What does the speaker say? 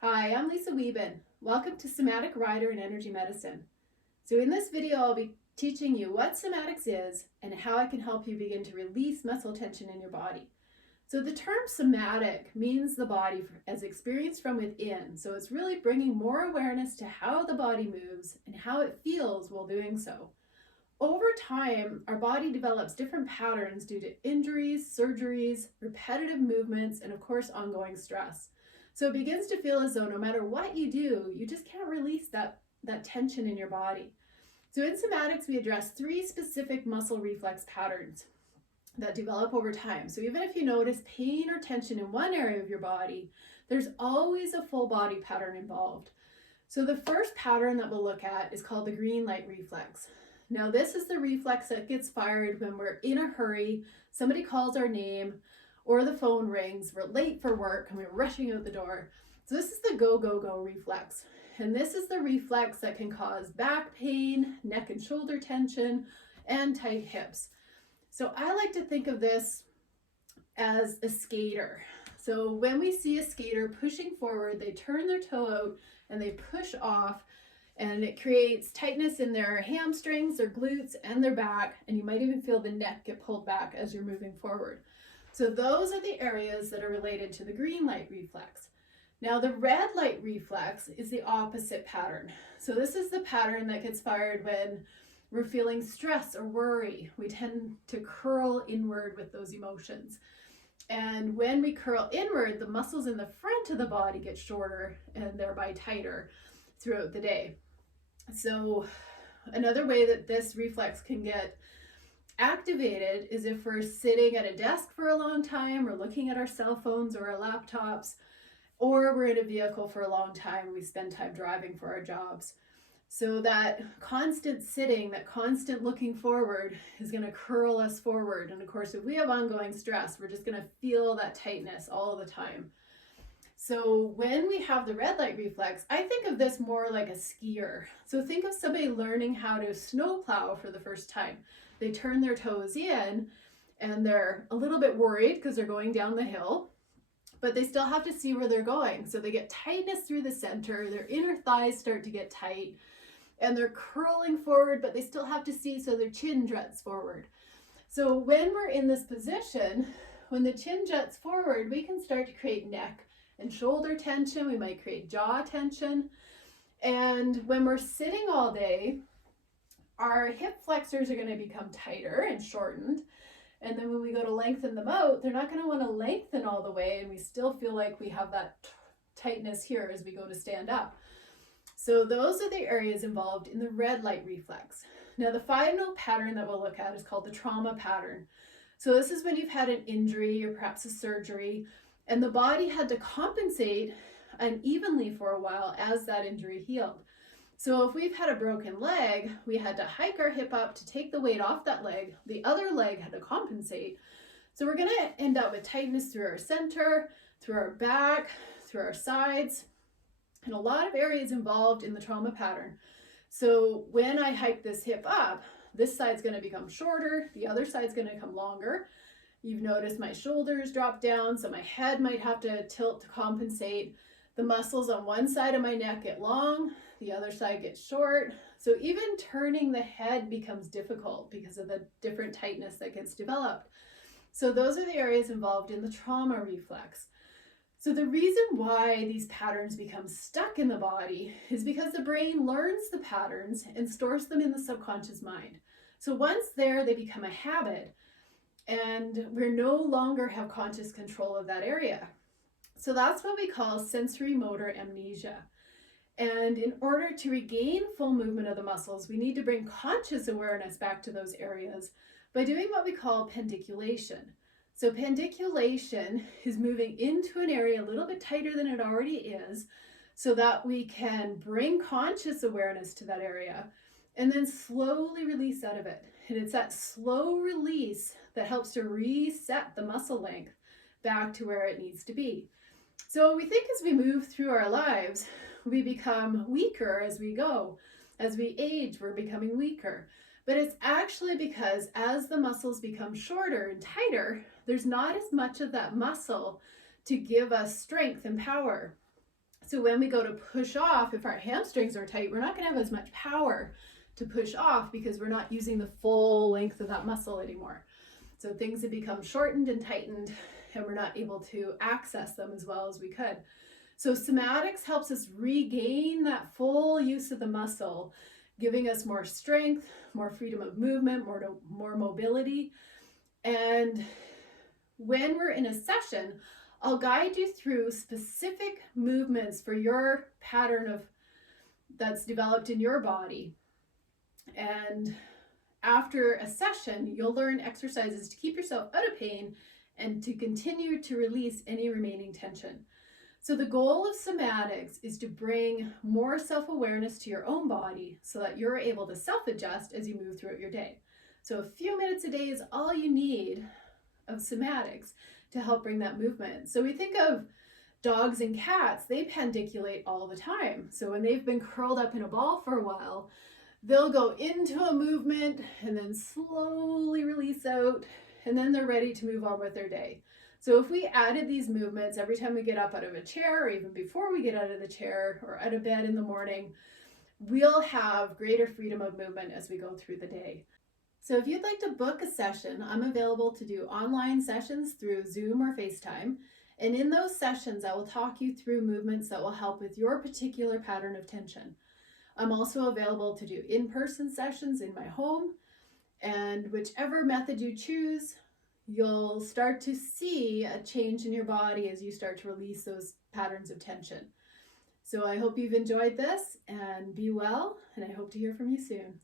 Hi, I'm Lisa Wieben. Welcome to Somatic Rider and Energy Medicine. So in this video, I'll be teaching you what somatics is and how it can help you begin to release muscle tension in your body. So the term somatic means the body as experienced from within. So it's really bringing more awareness to how the body moves and how it feels while doing so. Over time, our body develops different patterns due to injuries, surgeries, repetitive movements, and of course, ongoing stress. So it begins to feel as though no matter what you do, you just can't release that tension in your body. So in somatics, we address 3 specific muscle reflex patterns that develop over time. So even if you notice pain or tension in one area of your body, there's always a full body pattern involved. So the first pattern that we'll look at is called the green light reflex. Now this is the reflex that gets fired when we're in a hurry, somebody calls our name, or the phone rings, we're late for work and we're rushing out the door. So this is the go, go, go reflex. And this is the reflex that can cause back pain, neck and shoulder tension, and tight hips. So I like to think of this as a skater. So when we see a skater pushing forward, they turn their toe out and they push off, and it creates tightness in their hamstrings, their glutes, and their back, and you might even feel the neck get pulled back as you're moving forward. So those are the areas that are related to the green light reflex. Now the red light reflex is the opposite pattern. So this is the pattern that gets fired when we're feeling stress or worry. We tend to curl inward with those emotions. And when we curl inward, the muscles in the front of the body get shorter and thereby tighter throughout the day. So another way that this reflex can get activated is if we're sitting at a desk for a long time or looking at our cell phones or our laptops, or we're in a vehicle for a long time, we spend time driving for our jobs. So that constant sitting, that constant looking forward is going to curl us forward. And of course, if we have ongoing stress, we're just going to feel that tightness all the time. So when we have the red light reflex, I think of this more like a skier. So think of somebody learning how to snowplow for the first time. They turn their toes in and they're a little bit worried because they're going down the hill, but they still have to see where they're going. So they get tightness through the center, their inner thighs start to get tight, and they're curling forward, but they still have to see, so their chin juts forward. So when we're in this position, when the chin juts forward, we can start to create neck and shoulder tension. We might create jaw tension. And when we're sitting all day, our hip flexors are going to become tighter and shortened. And then when we go to lengthen them out, they're not going to want to lengthen all the way, and we still feel like we have that tightness here as we go to stand up. So those are the areas involved in the red light reflex. Now the final pattern that we'll look at is called the trauma pattern. So this is when you've had an injury or perhaps a surgery, and the body had to compensate unevenly for a while as that injury healed. So if we've had a broken leg, we had to hike our hip up to take the weight off that leg. The other leg had to compensate. So we're going to end up with tightness through our center, through our back, through our sides, and a lot of areas involved in the trauma pattern. So when I hike this hip up, this side's going to become shorter, the other side's going to become longer. You've noticed my shoulders drop down, so my head might have to tilt to compensate. The muscles on one side of my neck get long, the other side gets short. So even turning the head becomes difficult because of the different tightness that gets developed. So those are the areas involved in the trauma reflex. So the reason why these patterns become stuck in the body is because the brain learns the patterns and stores them in the subconscious mind. So once there, they become a habit, and we no longer have conscious control of that area. So that's what we call sensory motor amnesia. And in order to regain full movement of the muscles, we need to bring conscious awareness back to those areas by doing what we call pendiculation. So pendiculation is moving into an area a little bit tighter than it already is, so that we can bring conscious awareness to that area and then slowly release out of it. And it's that slow release that helps to reset the muscle length back to where it needs to be. So we think as we move through our lives, we become weaker as we go. As we age, we're becoming weaker. But it's actually because as the muscles become shorter and tighter, there's not as much of that muscle to give us strength and power. So when we go to push off, if our hamstrings are tight, we're not going to have as much power to push off because we're not using the full length of that muscle anymore. So things have become shortened and tightened, and we're not able to access them as well as we could. So somatics helps us regain that full use of the muscle, giving us more strength, more freedom of movement, more mobility. And when we're in a session, I'll guide you through specific movements for your pattern of that's developed in your body. And after a session, you'll learn exercises to keep yourself out of pain and to continue to release any remaining tension. So the goal of somatics is to bring more self-awareness to your own body so that you're able to self-adjust as you move throughout your day. So a few minutes a day is all you need of somatics to help bring that movement. So we think of dogs and cats, they pandiculate all the time. So when they've been curled up in a ball for a while, they'll go into a movement and then slowly release out, and then they're ready to move on with their day. So if we added these movements every time we get up out of a chair, or even before we get out of the chair or out of bed in the morning, we'll have greater freedom of movement as we go through the day. So if you'd like to book a session, I'm available to do online sessions through Zoom or FaceTime. And in those sessions, I will talk you through movements that will help with your particular pattern of tension. I'm also available to do in-person sessions in my home, and whichever method you choose, you'll start to see a change in your body as you start to release those patterns of tension. So I hope you've enjoyed this, and be well, and I hope to hear from you soon.